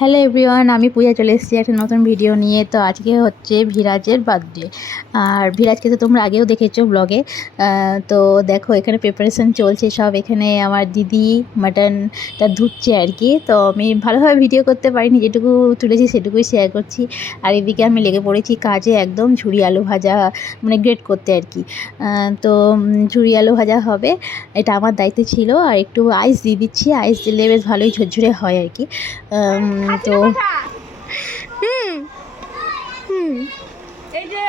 Hello everyone, আমি পূজা চলে এসেছি একটা নতুন ভিডিও নিয়ে। তো আজকে হচ্ছে ভিরাজের বার্থডে। আর ভিরাজকে তো তোমরা আগেও দেখেছো ব্লগে। তো দেখো এখানে প্রিপারেশন চলছে সব। এখানে আমার দিদি মাটনটা ধুচ্ছে আর কি। তো আমি ভালোভাবে ভিডিও করতে পারিনি, যেটুকু তুলেছি সেটুকুই শেয়ার করছি। আর এদিকে আমি লেগে পড়েছি কাজে, একদম ঝুরি আলু ভাজা মানে গ্রেট করতে আর কি। তো ঝুরি আলু ভাজা হবে, এটা আমার দায়িত্ব ছিল। আর একটু আইস দিয়ে দিচ্ছি, আইস দিলে বেশ ভালোই ঝরঝরে হয় আর কি। তো এই যে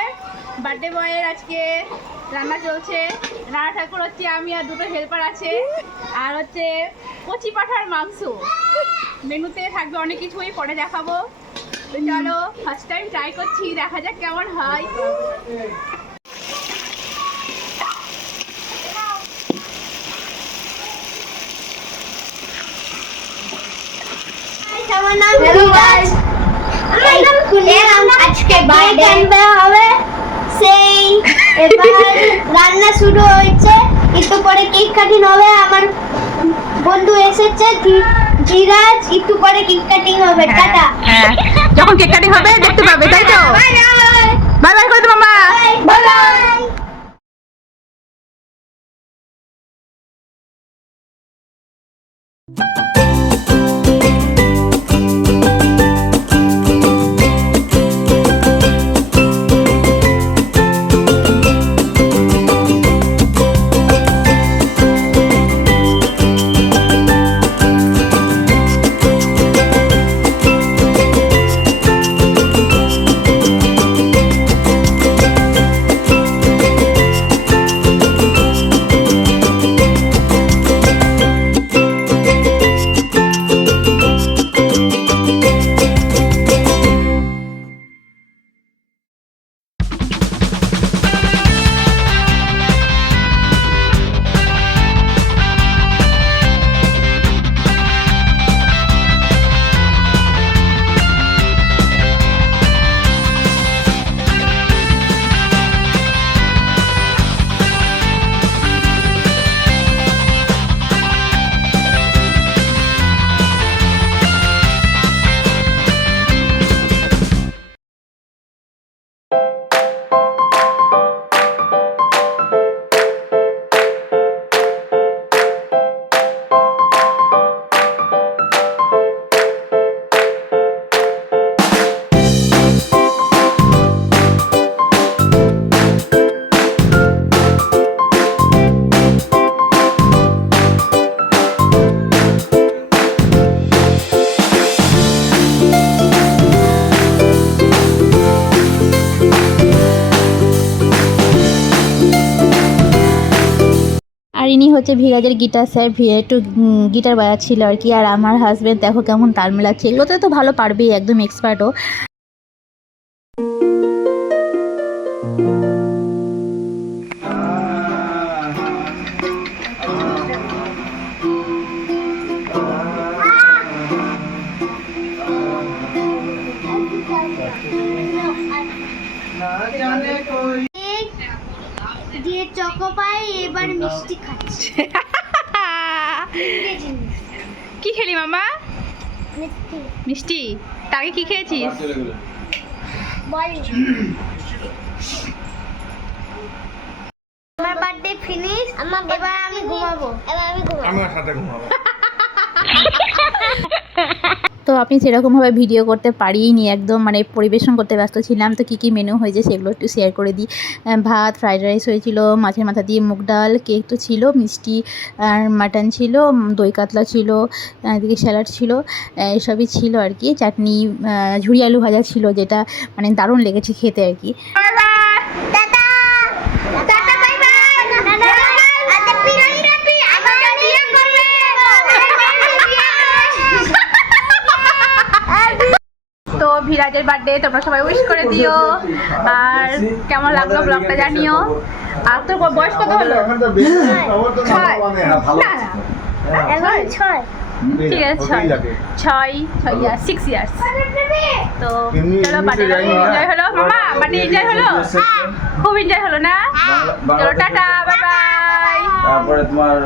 বার্থডে বয়ের আজকে রান্না চলছে। রান্না ঠাকুর হচ্ছে আমি আর দুটো হেল্পার আছে। আর হচ্ছে কচি পাঠার মাংস মেনুতে থাকবে, অনেক কিছুই পরে দেখাবো। তো চলো ফার্স্ট টাইম ট্রাই করছি, দেখা যাক কেমন হয়। আজকে বার্থডে হবে, সেই এবার রান্না শুরু হয়েছে। একটু পরে কেক কাটিং হবে। আমার বন্ধু এসেছে ধীরাজ, একটু পরে কেক কাটিং হবে। টাটা। যখন কেক কাটিং হবে দেখতে পাবে, তাই তো? বাই বাই করে তো মামা। Bye bye. আর ইনি হচ্ছে ভিরাজের গিটার স্যার। একটু গিটার বাজাচ্ছিল আর কি। আর আমার হাজব্যান্ড দেখো কেমন তাল মেলাচ্ছে। এগুলোতে তো ভালো পারবেই, একদম এক্সপার্টও। দিয়ে চকো পাই, এবার মিষ্টি খাচ্ছি। কি খেলি মামা? মিষ্টি মিষ্টি। তাকে কি খেয়েছিস? বল। আমার বার্থডে ফিনিশ। এবার আমি ঘুমাবো। আমার সাথে ঘুমাবো। তো আমি সেরকমভাবে ভিডিও করতে পারিনি, একদম মানে পরিবেশন করতে ব্যস্ত ছিলাম। তো কী মেনু হয়েছে সেগুলো একটু শেয়ার করে দিই। ভাত, ফ্রাইড রাইস হয়েছিল, মাছের মাথা দিয়ে মুগ ডাল, কেক তো ছিল, মিষ্টি আর মাটন ছিল, দই কাতলা ছিল, এদিকে স্যালাড ছিল, এসবই ছিল আর কি। চাটনি, ঝুরি আলু ভাজা ছিল, যেটা মানে দারুণ লেগেছে খেতে আর কি। Tata tata, bye bye. আচ্ছা পিরানি রাখি, আমাকে বিয়ে করবে। তো ভিরাজের বার্থডে তোমরা সবাই উইশ করে দিও। আর কেমন লাগলো ব্লগটা জানিও। আর তোর বয়স কত হলো? 6। না না, এখন 6। ঠিক আছে, 6 ইয়ার্স, 6 ইয়ার্স। তো চলো বার্থডে এনজয় হলো মামা, বার্থডে এনজয় হলো, খুব এনজয় হলো না? চলো টাটা, বাই বাই। তারপরে তোমার